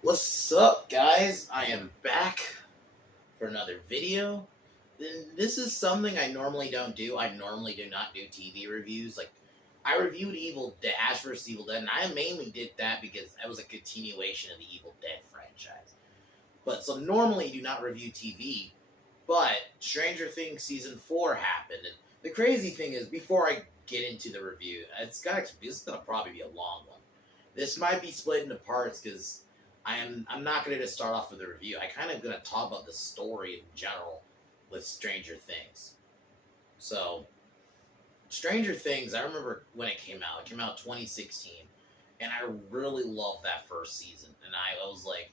What's up, guys? I am back for another video. This is something I normally don't do. I normally do not do TV reviews. Like, I reviewed Evil Dead, Ash vs. Evil Dead, and I mainly did that because it was a continuation of the Evil Dead franchise. But so normally I do not review TV, but Stranger Things season 4 happened, and the crazy thing is, before I get into the review, this is gonna probably be a long one. This might be split into parts because I'm not going to just start off with a review. I kind of going to talk about the story in general with Stranger Things. So, Stranger Things, I remember when it came out. It came out 2016, and I really loved that first season. And I was like,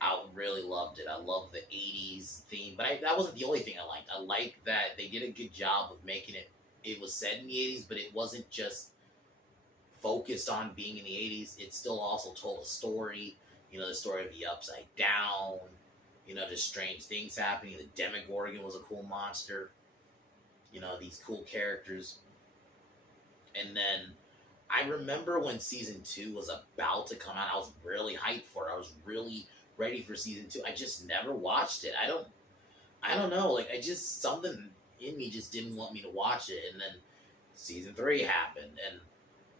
I really loved it. I loved the 80s theme, but that wasn't the only thing I liked. I liked that they did a good job of making it. It was set in the 80s, but it wasn't just focused on being in the 80s. It still also told a story, the story of the Upside Down, just strange things happening. The Demogorgon was a cool monster, these cool characters. And then I remember when season 2 was about to come out, I was really hyped for it. I was really ready for season 2. I just never watched it. I don't know, like, I just, something in me just didn't want me to watch it. And then season 3 happened, and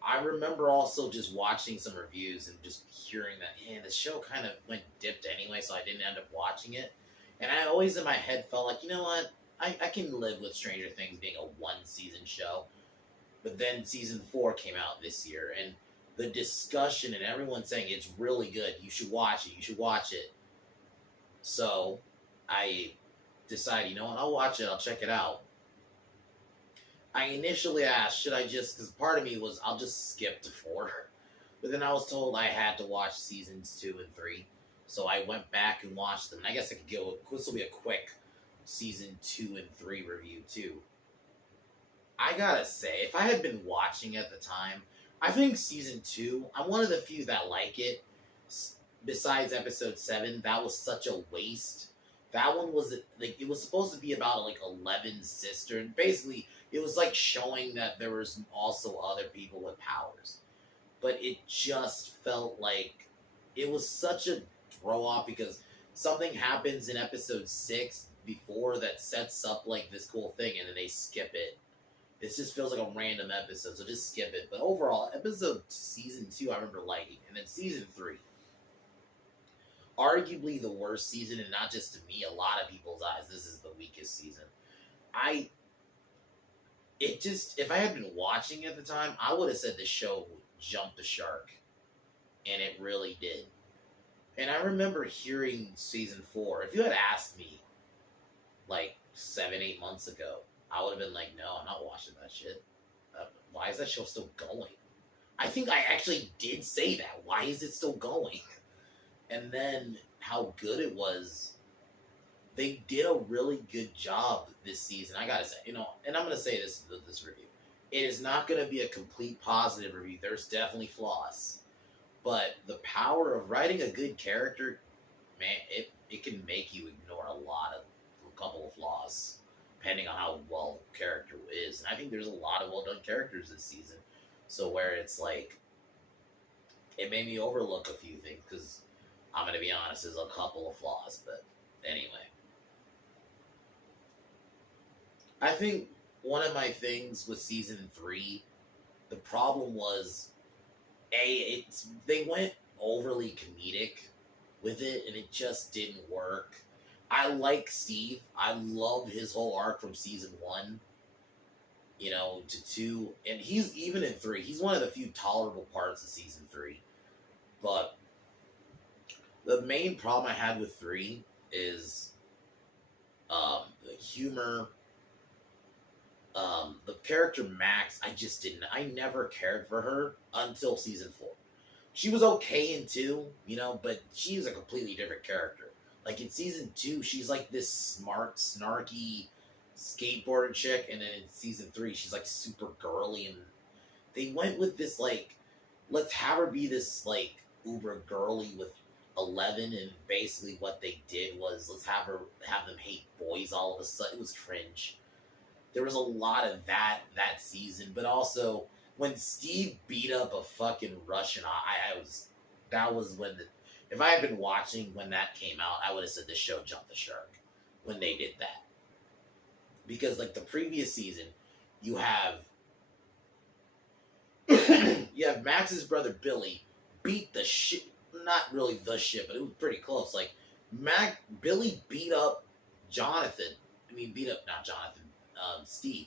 I remember also just watching some reviews and just hearing that, the show kind of went dipped anyway, so I didn't end up watching it. And I always in my head felt like, you know what, I can live with Stranger Things being a one-season show. But then season 4 came out this year, and the discussion and everyone saying it's really good, you should watch it, you should watch it. So I decided, you know what, I'll watch it, I'll check it out. I initially asked, should I just, because part of me was, I'll just skip to 4. But then I was told I had to watch seasons 2 and 3. So I went back and watched them. And I guess I could go, this will be a quick season 2 and 3 review too. I gotta say, if I had been watching at the time, I think season 2, I'm one of the few that like it. Besides episode 7, that was such a waste. That one was like, it was supposed to be about like 11 sister, and basically it was like showing that there was also other people with powers, but it just felt like it was such a throw off because something happens in episode 6 before that sets up like this cool thing, and then they skip it. This just feels like a random episode, so just skip it. But overall, season 2 I remember liking, and then season 3, arguably the worst season, and not just to me, a lot of people's eyes, this is the weakest season. If I had been watching at the time, I would have said the show jumped the shark, and it really did. And I remember hearing season 4. If you had asked me like 7-8 months ago, I would have been like, no, I'm not watching that shit. Why is that show still going? I think I actually did say that. Why is it still going? And then how good it was. They did a really good job this season. I gotta say, and I'm gonna say this review. It is not gonna be a complete positive review. There's definitely flaws, but the power of writing a good character, man, it can make you ignore a couple of flaws, depending on how well the character is. And I think there's a lot of well done characters this season. So where it's like, it made me overlook a few things because I'm gonna be honest, there's a couple of flaws, but anyway. I think one of my things with season 3, the problem was, they went overly comedic with it, and it just didn't work. I like Steve. I love his whole arc from season 1, to 2, and he's even in 3. He's one of the few tolerable parts of season 3. But the main problem I had with 3 is the humor. The character Max, I never cared for her until season 4. She was okay in 2, but she's a completely different character. Like in season 2, she's like this smart, snarky skateboarder chick, and then in season 3, she's like super girly, and they went with this like, let's have her be this like uber girly with 11, and basically what they did was let's have them hate boys all of a sudden. It was cringe. There was a lot of that season, but also when Steve beat up a fucking Russian, that was when If I had been watching when that came out, I would have said the show jumped the shark when they did that. Because like the previous season, you have you have Max's brother Billy beat the shit. Not really the shit, but it was pretty close. Like Billy beat up Jonathan. I mean, beat up not Jonathan, Steve,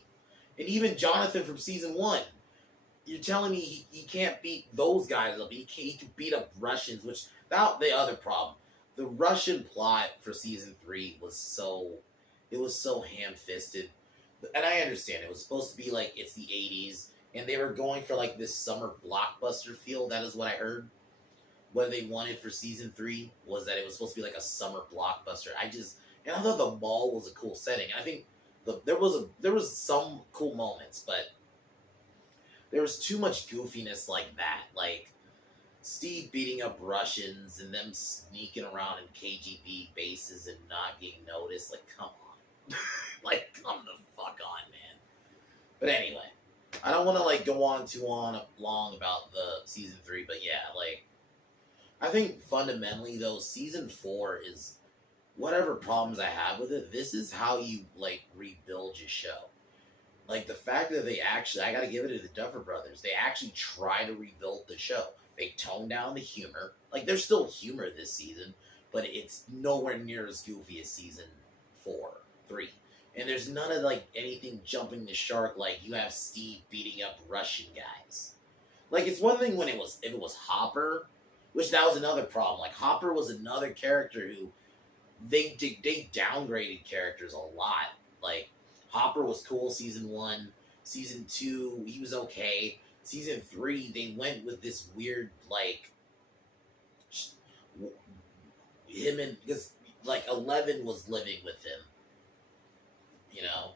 and even Jonathan from season 1. You're telling me he can't beat those guys up? He can beat up Russians, which that the other problem. The Russian plot for season 3 was so ham-fisted, and I understand it was supposed to be like it's the 80s, and they were going for like this summer blockbuster feel. That is what I heard. What they wanted for season 3 was that it was supposed to be like a summer blockbuster. I thought the mall was a cool setting. I think there was some cool moments, but there was too much goofiness like that. Like Steve beating up Russians and them sneaking around in KGB bases and not getting noticed. Like, come on. Like, come the fuck on, man. But anyway, I don't want to like go on too long about the season 3, but yeah, like I think fundamentally though, season 4 is whatever problems I have with it, this is how you like rebuild your show. Like the fact that they actually, I gotta give it to the Duffer Brothers, they actually try to rebuild the show. They tone down the humor. Like there's still humor this season, but it's nowhere near as goofy as season 3. And there's none of like anything jumping the shark like you have Steve beating up Russian guys. Like it's one thing when if it was Hopper, which that was another problem. Like Hopper was another character who they downgraded characters a lot. Like Hopper was cool season 1, season 2 he was okay. Season 3 they went with this weird like him and because like 11 was living with him, you know,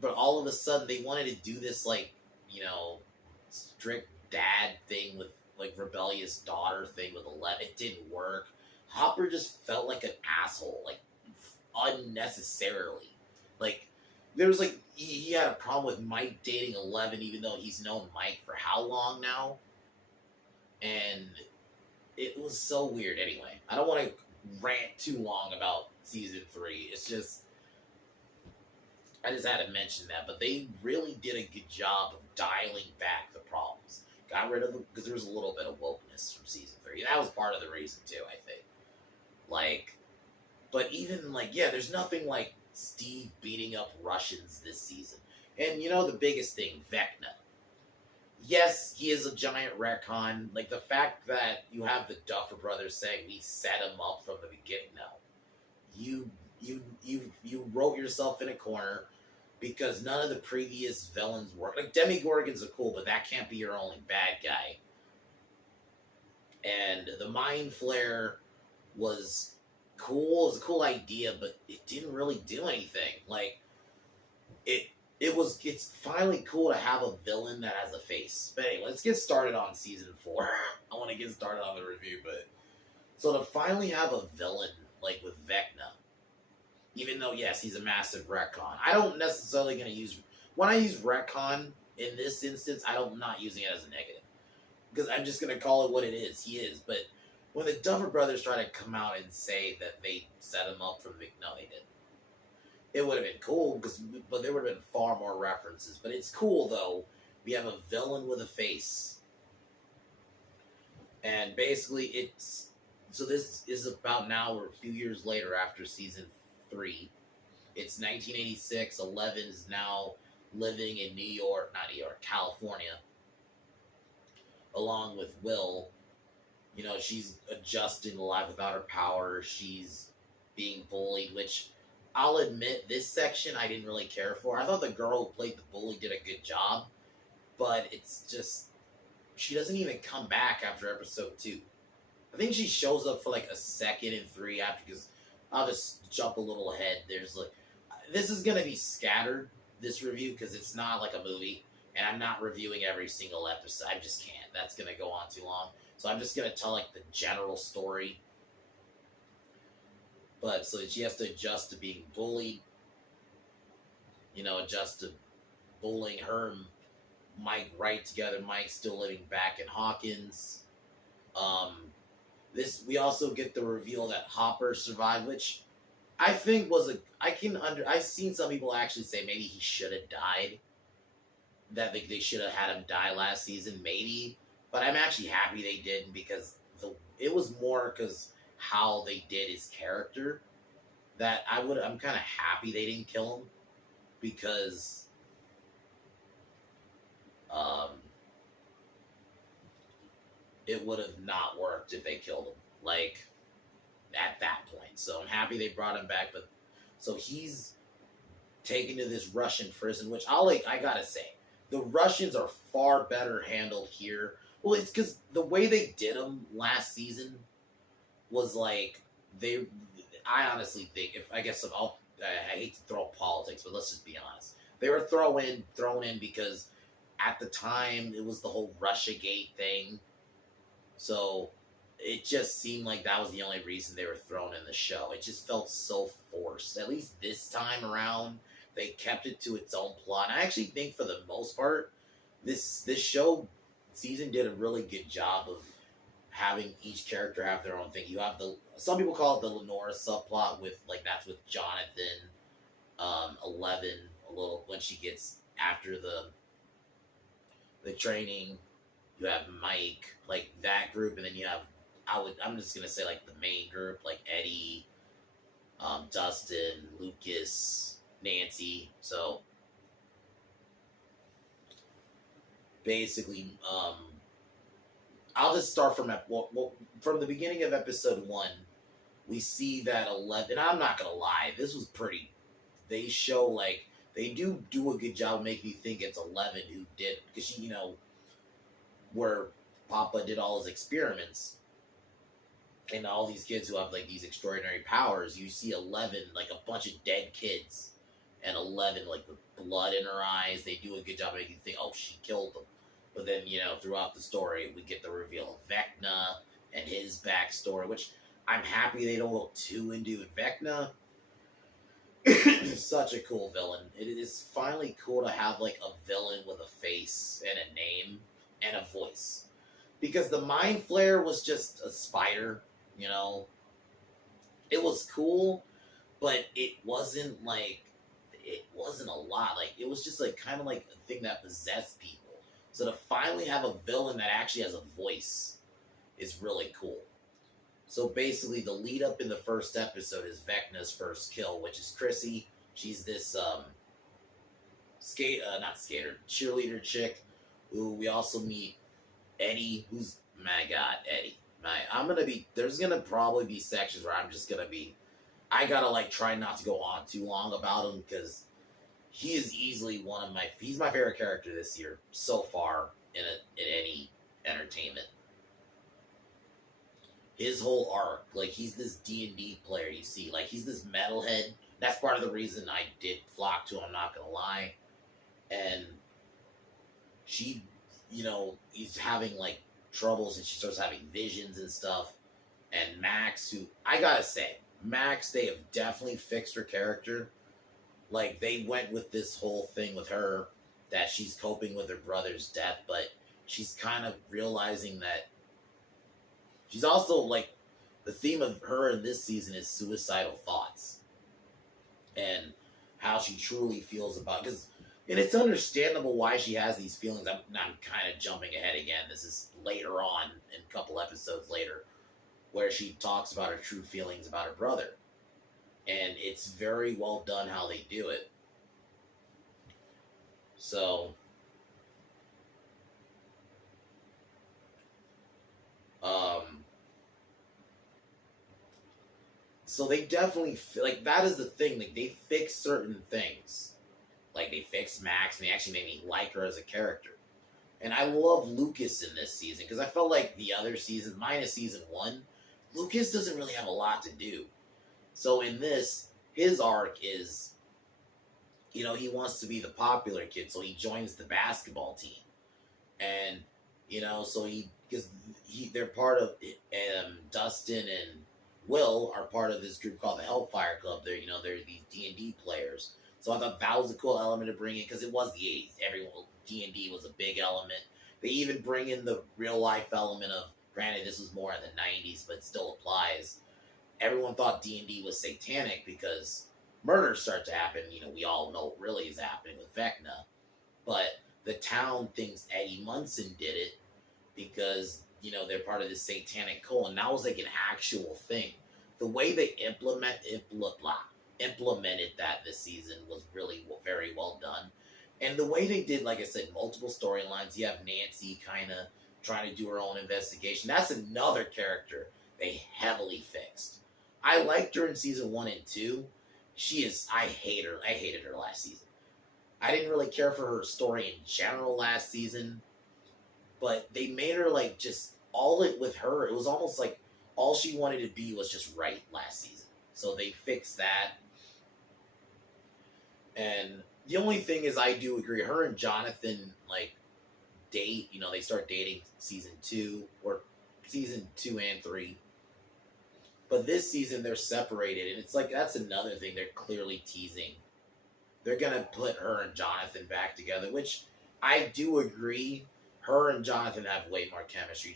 but all of a sudden they wanted to do this like, you know, strict dad thing with like rebellious daughter thing with 11. It didn't work. Hopper just felt like an asshole, like unnecessarily. Like there was like he had a problem with Mike dating 11, even though he's known Mike for how long now, and it was so weird. Anyway, I don't want to rant too long about season 3. It's just I just had to mention that, but they really did a good job of dialing back the problems. Got rid of them because there was a little bit of wokeness from season 3. That was part of the reason too, I think. Like, but even like, yeah, there's nothing like Steve beating up Russians this season. And you know the biggest thing, Vecna. Yes, he is a giant retcon. Like the fact that you have the Duffer Brothers saying we set him up from the beginning. No, you wrote yourself in a corner because none of the previous villains work. Like Demogorgons are cool, but that can't be your only bad guy. And the Mind Flare was cool. It was a cool idea, but it didn't really do anything. Like it's finally cool to have a villain that has a face. But anyway, let's get started on season 4. I want to get started on the review, but so to finally have a villain like with Vecna, even though yes, he's a massive retcon. I don't necessarily gonna use when I use retcon in this instance, I'm not using it as a negative. Because I'm just gonna call it what it is. He is, but when the Duffer Brothers try to come out and say that they set him up from no, they didn't. It would have been cool, but there would have been far more references. But it's cool, though. We have a villain with a face. And basically, it's... So this is about now, we're a few years later after season 3. It's 1986. 11 is now living in California. Along with Will. You know, she's adjusting to life without her power. She's being bullied, which I'll admit, this section I didn't really care for. I thought the girl who played the bully did a good job, but it's just, she doesn't even come back after episode 2. I think she shows up for like a second in 3 after, because I'll just jump a little ahead. There's like, this is going to be scattered, this review, because it's not like a movie, and I'm not reviewing every single episode. I just can't. That's going to go on too long. So I'm just going to tell like the general story. But so she has to adjust to being bullied, you know, adjust to bullying her and Mike right together. Mike's still living back in Hawkins. this we also get the reveal that Hopper survived, which I think was a I've seen some people actually say maybe he should have died. That they should have had him die last season, maybe. But I'm actually happy they didn't because it was more because how they did his character that I'm kind of happy they didn't kill him because um it would have not worked if they killed him like at that point. So I'm happy they brought him back, but so he's taken to this Russian prison, which I gotta say, the Russians are far better handled here. Well, it's because the way they did them last season was like they. I honestly think I hate to throw politics, but let's just be honest. They were thrown in because at the time it was the whole RussiaGate thing, so it just seemed like that was the only reason they were thrown in the show. It just felt so forced. At least this time around, they kept it to its own plot. And I actually think for the most part, this show season did a really good job of having each character have their own thing. You have some people call it the Lenora subplot with that's with Jonathan, 11 a little when she gets after the training. You have Mike, like that group, and then you have I'm just gonna say like the main group, like Eddie, Dustin, Lucas, Nancy. So basically, I'll just start from from the beginning of episode 1. We see that 11. And I'm not gonna lie, this was pretty. They show they do a good job of making you think it's 11 who did, because she where Papa did all his experiments. And all these kids who have these extraordinary powers, you see 11 a bunch of dead kids, and 11 with blood in her eyes. They do a good job making you think, oh, she killed them. But then throughout the story, we get the reveal of Vecna and his backstory, which I'm happy they don't go too into it. Vecna is such a cool villain. It is finally cool to have a villain with a face and a name and a voice, because the Mind Flayer was just a spider. It was cool, but it wasn't a lot. It was just kind of a thing that possessed people. So to finally have a villain that actually has a voice is really cool. So basically, the lead up in the first episode is Vecna's first kill, which is Chrissy. She's this cheerleader chick, who we also meet Eddie, who's, my God, Eddie. There's gonna probably be sections where I'm just gonna be, I gotta try not to go on too long about him, because he is easily he's my favorite character this year so far in any entertainment. His whole arc, he's this D&D player, you see, he's this metalhead. That's part of the reason I did flock to him, I'm not gonna lie. And she, he's having troubles, and she starts having visions and stuff. And Max, who, I gotta say, Max, they have definitely fixed her character. They went with this whole thing with her that she's coping with her brother's death, but she's kind of realizing that she's also the theme of her in this season is suicidal thoughts and how she truly feels about, and it's understandable why she has these feelings. I'm kind of jumping ahead again. This is later on, in a couple episodes later, where she talks about her true feelings about her brother. And it's very well done how they do it. So, so they definitely, that is the thing. They fix certain things. They fixed Max, and they actually made me like her as a character. And I love Lucas in this season, because I felt like the other season, minus season 1, Lucas doesn't really have a lot to do. So in this, his arc is, he wants to be the popular kid, so he joins the basketball team. And, so they're part of, Dustin and Will are part of this group called the Hellfire Club. They're these D&D players. So I thought that was a cool element to bring in, because it was the 80s. D&D was a big element. They even bring in the real life element of Granted, this was more in the 90s, but it still applies. Everyone thought D&D was satanic because murders start to happen. You know, we all know what really is happening with Vecna. But the town thinks Eddie Munson did it because, you know, they're part of this satanic cult. And that was like an actual thing. The way they implemented that this season was really very well done. And the way they did, like I said, multiple storylines. You have Nancy kind of trying to do her own investigation. That's another character they heavily fixed. I liked her in season 1 and 2. I hated her last season. I didn't really care for her story in general last season. But they made her like just all it with her. It was almost like all she wanted to be was just right last season. So they fixed that. And the only thing is, I do agree, her and Jonathan, like, date, you know, they start dating season 2 and 3. But this season, they're separated, and it's like, that's another thing they're clearly teasing. They're going to put her and Jonathan back together, which I do agree, her and Jonathan have way more chemistry.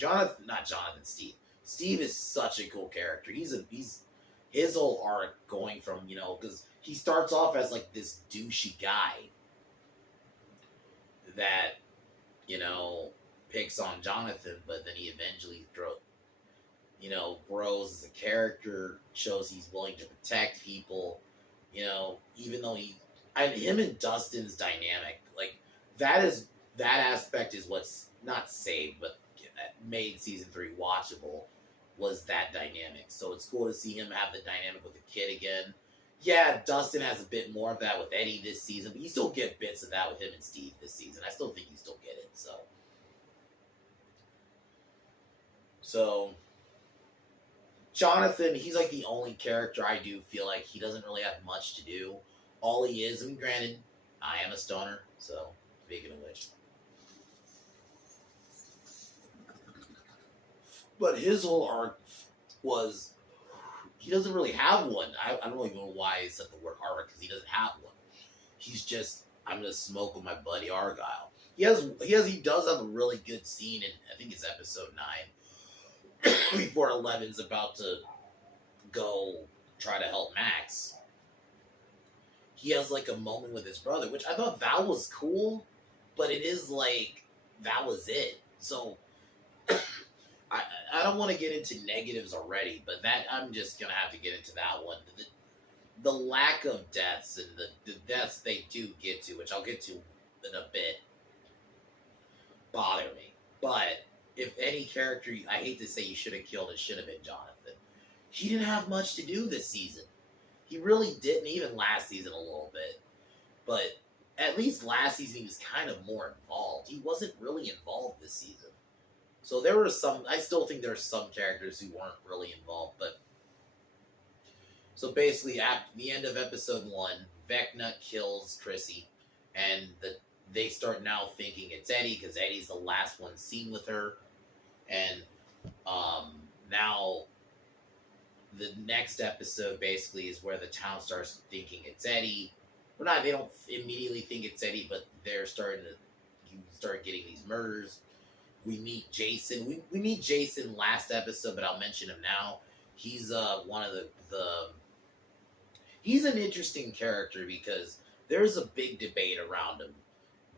Steve. Steve is such a cool character. He's his whole arc going from, you know, because he starts off as like this douchey guy that, you know, picks on Jonathan, but then he eventually grows as a character, shows he's willing to protect people, you know, even though him and Dustin's dynamic, like, that aspect is what's not saved, but made season 3 watchable, was that dynamic. So it's cool to see him have the dynamic with the kid again. Yeah, Dustin has a bit more of that with Eddie this season, but you still get bits of that with him and Steve this season. I still think you still get it, So, Jonathan, he's like the only character I do feel like he doesn't really have much to do. All he is, and granted, I am a stoner, so, speaking of which. But his whole arc was, he doesn't really have one. I don't really know why he said the word arc, because he doesn't have one. He's just, I'm gonna smoke with my buddy Argyle. He does have a really good scene in, I think it's episode 9, before 11's about to go try to help Max. He has like a moment with his brother, which I thought that was cool, but it is like, that was it. So, I don't want to get into negatives already, but that, I'm just going to have to get into that one. The lack of deaths and the deaths they do get to, which I'll get to in a bit, bother me. But if any character, I hate to say you should have killed, it should have been Jonathan. He didn't have much to do this season. He really didn't, even last season a little bit. But at least last season he was kind of more involved. He wasn't really involved this season. So there were I still think there are some characters who weren't really involved, but... So basically, at the end of episode 1, Vecna kills Chrissy, and they start now thinking it's Eddie, because Eddie's the last one seen with her, and now the next episode basically is where the town starts thinking it's Eddie. They don't immediately think it's Eddie, but they're starting to start getting these murders. We meet Jason. We meet Jason last episode, but I'll mention him now. He's one of the he's an interesting character because there's a big debate around him.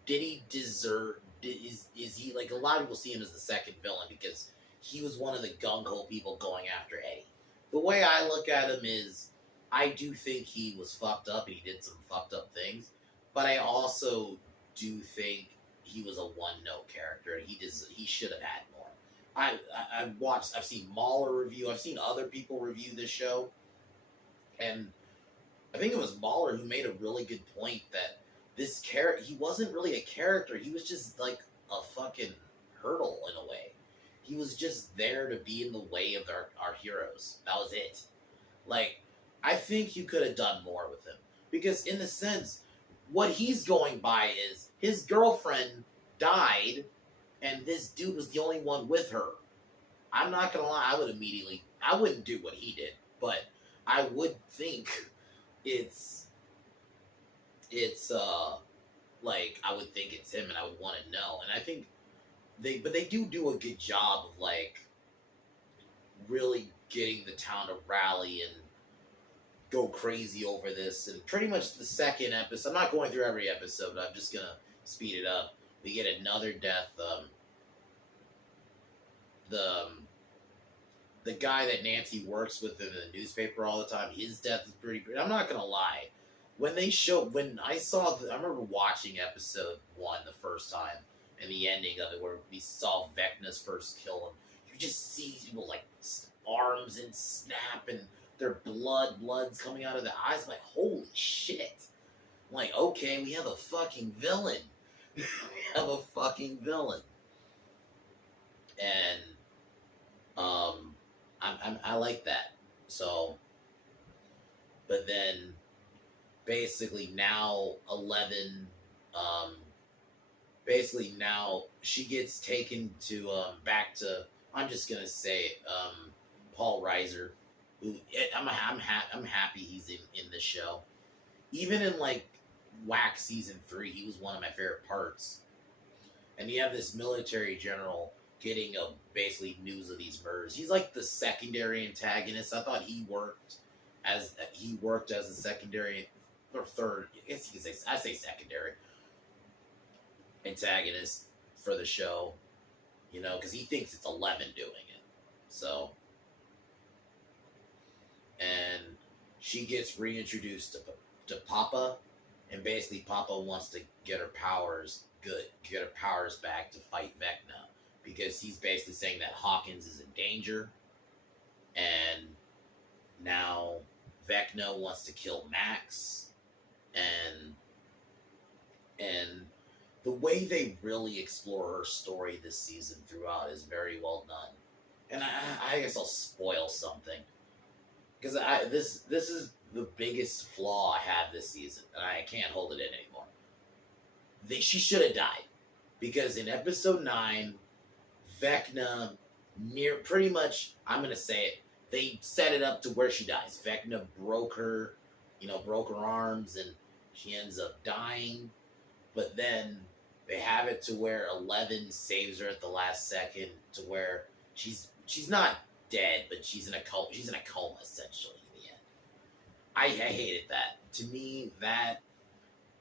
Did he deserve? Is he, like, a lot of people see him as the second villain because he was one of the gung-ho people going after Eddie. The way I look at him is, I do think he was fucked up and he did some fucked up things, but I also do think he was a one-note character. He should have had more. I've seen Mahler review, I've seen other people review this show, and I think it was Mahler who made a really good point that this character, he wasn't really a character, he was just like a fucking hurdle in a way. He was just there to be in the way of our heroes. That was it. Like, I think you could have done more with him. Because in the sense, what he's going by is his girlfriend died and this dude was the only one with her. I'm not gonna lie, I wouldn't do what he did, but I would think like, I would think it's him and I would want to know. And I think they do a good job of, like, really getting the town to rally and go crazy over this. And pretty much the second episode, I'm not going through every episode, but I'm just gonna speed it up. We get another death. The the guy that Nancy works with in the newspaper all the time, his death is pretty great. I'm not gonna lie. When I saw, I remember watching episode 1 the first time, and the ending of it where we saw Vecna's first kill him. You just see people like arms and snap and their blood's coming out of their eyes. I'm like, holy shit. I'm like, okay, we have a fucking villain. We have a fucking villain. And I like that. So, but then basically now 11, basically now she gets taken to back to, I'm just gonna say Paul Reiser, who I'm happy he's in this show. Even in like Wax season 3, he was one of my favorite parts. And you have this military general getting basically news of these murders. He's like the secondary antagonist. I thought he worked as a secondary or third. I guess you could say, I say secondary antagonist for the show. You know, because he thinks it's 11 doing it. So, and she gets reintroduced to Papa, and basically Papa wants to get her powers back to fight Vecna, because he's basically saying that Hawkins is in danger, and now Vecna wants to kill Max, and the way they really explore her story this season throughout is very well done. And I guess I'll spoil something, because this is the biggest flaw I have this season, and I can't hold it in anymore. She should have died, because in episode 9, Vecna pretty much, I'm gonna say it, they set it up to where she dies. Vecna broke her arms, and she ends up dying. But then they have it to where 11 saves her at the last second, to where she's not dead, but she's in a coma. She's in a coma essentially in the end. I hated that. To me, that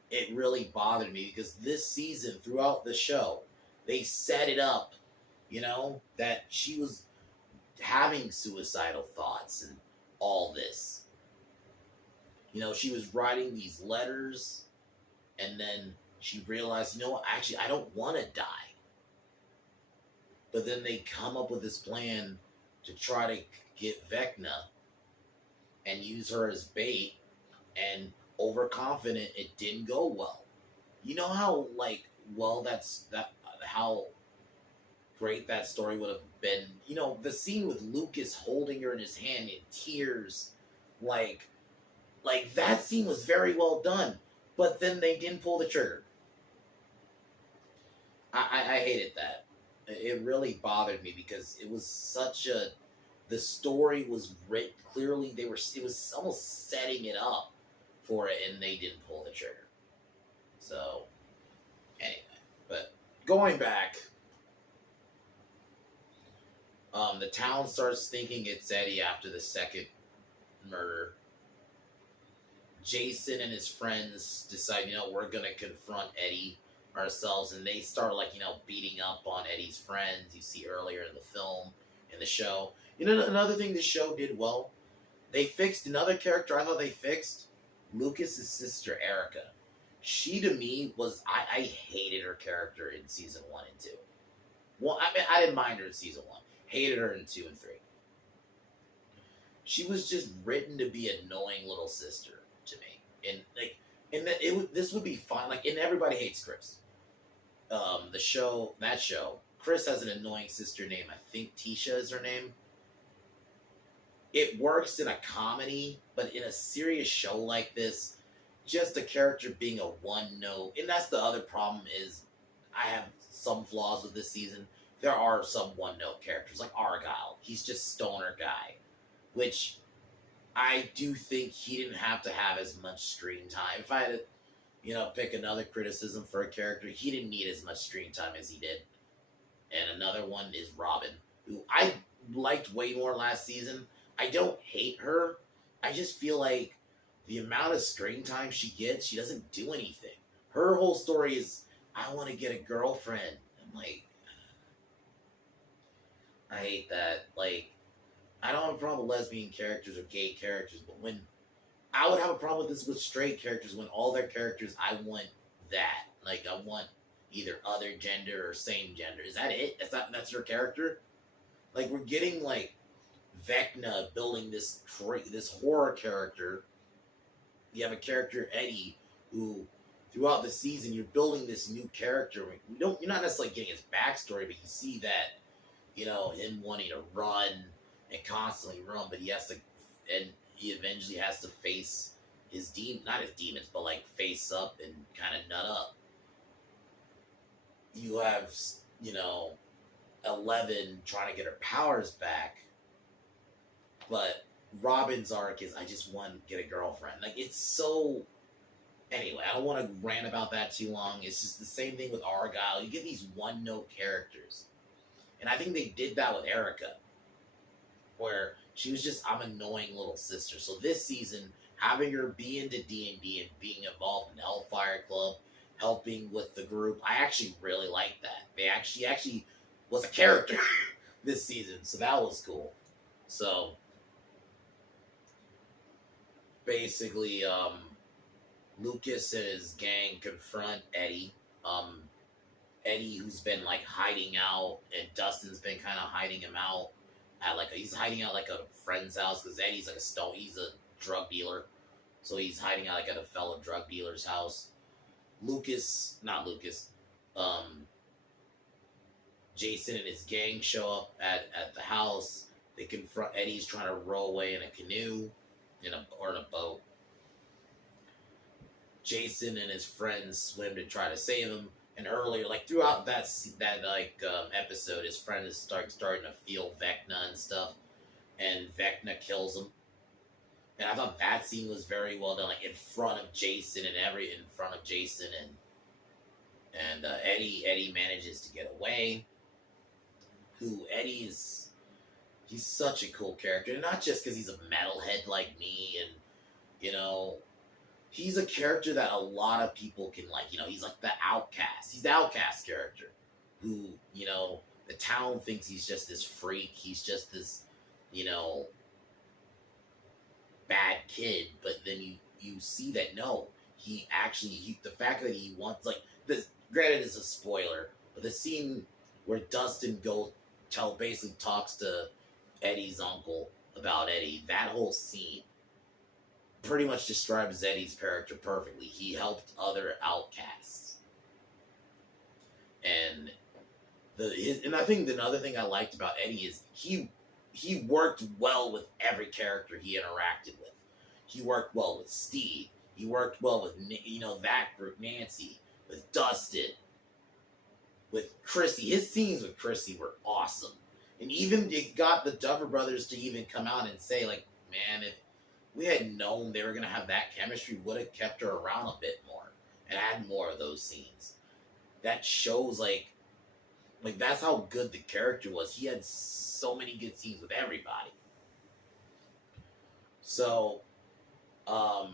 it really bothered me, because this season, throughout the show, they set it up, that she was having suicidal thoughts and all this. She was writing these letters, and then she realized, actually, I don't want to die. But then they come up with this plan to try to get Vecna and use her as bait, and overconfident, it didn't go well. You know how, how great that story would have been. The scene with Lucas holding her in his hand in tears, like that scene was very well done, but then they didn't pull the trigger. I hated that. It really bothered me, because it was the story was written clearly. It was almost setting it up for it, and they didn't pull the trigger. So, anyway, but going back, the town starts thinking it's Eddie after the second murder. Jason and his friends decide, we're going to confront Eddie ourselves, and they start, beating up on Eddie's friends you see earlier in the show. Another thing the show did well, they fixed another character I thought they fixed, Lucas's sister, Erica. She, to me, I hated her character in season 1 and 2. Well, I didn't mind her in season 1. Hated her in 2 and 3. She was just written to be an annoying little sister to me. This would be fine. And Everybody Hates Chris. That show, Chris has an annoying sister named, I think Tisha is her name. It works in a comedy, but in a serious show like this, just a character being a one note, and that's the other problem is, I have some flaws with this season. There are some one note characters, like Argyle. He's just stoner guy, which I do think he didn't have to have as much screen time. If I had to, pick another criticism for a character, he didn't need as much screen time as he did. And another one is Robin, who liked way more last season. I don't hate her. I just feel like the amount of screen time she gets, she doesn't do anything. Her whole story is, I want to get a girlfriend. I'm like, I hate that. Like, I don't have a problem with lesbian characters or gay characters, but when I would have a problem with this with straight characters, when all their characters, I want that. Like, I want either other gender or same gender. Is that it? That's her character? Like, we're getting like Vecna building this horror character. You have a character Eddie who, throughout the season, you're building this new character. You're not necessarily getting his backstory, but you see that, you know, him wanting to run and constantly run, but he has to, and he eventually has to face his not his demons, but like face up and kind of nut up. You have, you know, 11 trying to get her powers back, but Robin's arc is, I just want to get a girlfriend. Like, it's so. Anyway, I don't want to rant about that too long. It's just the same thing with Argyle. You get these one-note characters, and I think they did that with Erica, where she was just, I'm annoying little sister. So this season, having her be into D&D and being involved in Hellfire Club, helping with the group, I actually really liked that. She actually was a character this season, so that was cool. So basically, Lucas and his gang confront Eddie. Eddie, who's been like hiding out, and Dustin's been kind of hiding him out at he's hiding out like at a friend's house because Eddie's like he's a drug dealer, so he's hiding out like at a fellow drug dealer's house. Jason and his gang show up at the house. They confront Eddie's trying to row away in a canoe, or in a boat. Jason and his friends swim to try to save him. And earlier, like throughout that episode, his friend is starting to feel Vecna and stuff, and Vecna kills him. And I thought that scene was very well done, like in front of Jason and Eddie manages to get away. He's such a cool character, not just because he's a metalhead like me, and he's a character that a lot of people can like. He's like the outcast. He's the outcast character who, the town thinks he's just this freak. He's just this, bad kid. But then you see that no, the fact that he wants, like, this, granted it's a spoiler, but the scene where Dustin basically talks to Eddie's uncle about Eddie, that whole scene pretty much describes Eddie's character perfectly. He helped other outcasts. And I think another thing I liked about Eddie is he worked well with every character he interacted with. He worked well with Steve. He worked well with, that group, Nancy, with Dustin, with Chrissy. His scenes with Chrissy were awesome. And even it got the Duffer Brothers to even come out and say, like, man, if we had known they were going to have that chemistry, would have kept her around a bit more and had more of those scenes. That shows, like that's how good the character was. He had so many good scenes with everybody. So, Paul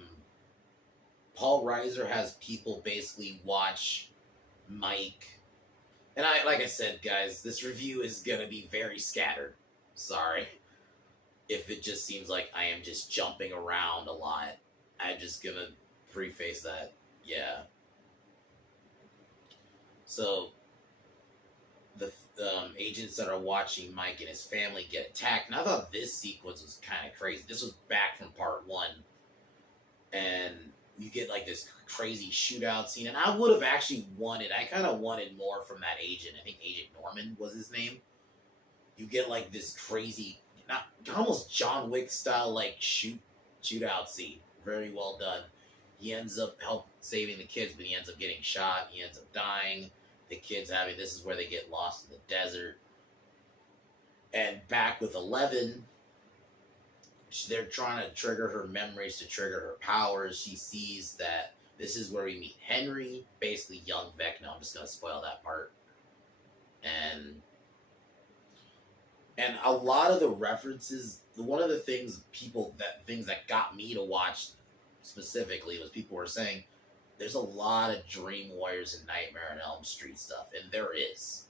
Reiser has people basically watch Mike. And like I said, guys, this review is going to be very scattered. Sorry. If it just seems like I am just jumping around a lot, I'm just going to preface that. Yeah. So, the agents that are watching Mike and his family get attacked, and I thought this sequence was kind of crazy. This was back from part 1, and you get like this crazy shootout scene, and I would have actually I kind of wanted more from that agent. I think Agent Norman was his name. You get like this crazy, almost John Wick style, like shootout scene. Very well done. He ends up saving the kids, but he ends up getting shot. He ends up dying. The kids this is where they get lost in the desert. And back with 11, they're trying to trigger her memories to trigger her powers. She sees that this is where we meet Henry, basically young Vecna. I'm just going to spoil that part. And a lot of the references, one of the things that got me to watch specifically was people were saying there's a lot of Dream Warriors and Nightmare on Elm Street stuff, and there is.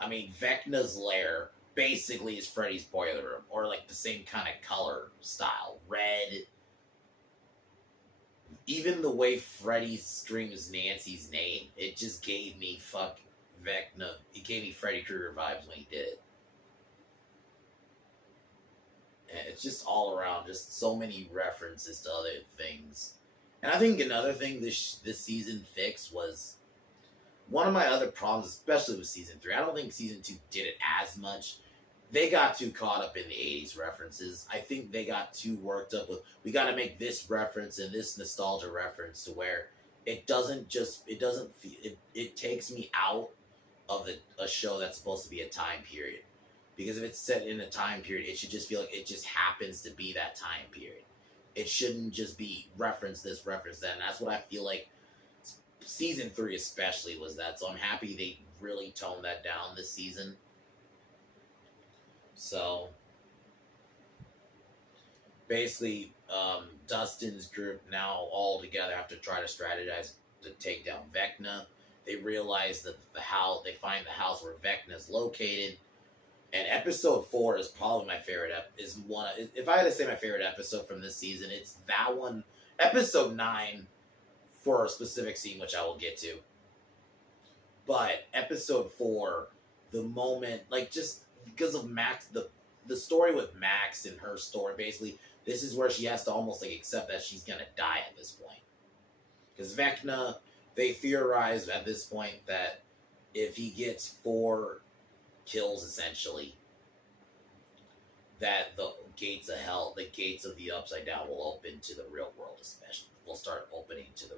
I mean, Vecna's lair basically is Freddy's boiler room, or like the same kind of color style, red. Even the way Freddy screams Nancy's name, it just gave me Vecna. It gave me Freddy Krueger vibes when he did it. And it's just all around, just so many references to other things. And I think another thing this season fixed was one of my other problems, especially with season 3. I don't think season 2 did it as much. They got too caught up in the 80s references. I think they got too worked up with, we got to make this reference and this nostalgia reference, to where it doesn't feel, it takes me out of a show that's supposed to be a time period. Because if it's set in a time period, it should just feel like it just happens to be that time period. It shouldn't just be reference this, reference that. And that's what I feel like season 3 especially was that. So I'm happy they really toned that down this season. So basically, Dustin's group now all together have to try to strategize to take down Vecna. They realize that they find the house where Vecna is located. And episode 4 is probably my favorite. If I had to say my favorite episode from this season, it's that one. Episode 9 for a specific scene, which I will get to. But episode 4, the moment, like, just because of Max, the story with Max and her story, basically, this is where she has to almost like accept that she's gonna die at this point. Because Vecna, they theorize at this point that if he gets 4 kills, essentially, that the gates of hell, the gates of the Upside Down will open to the real world, especially. Will start opening to the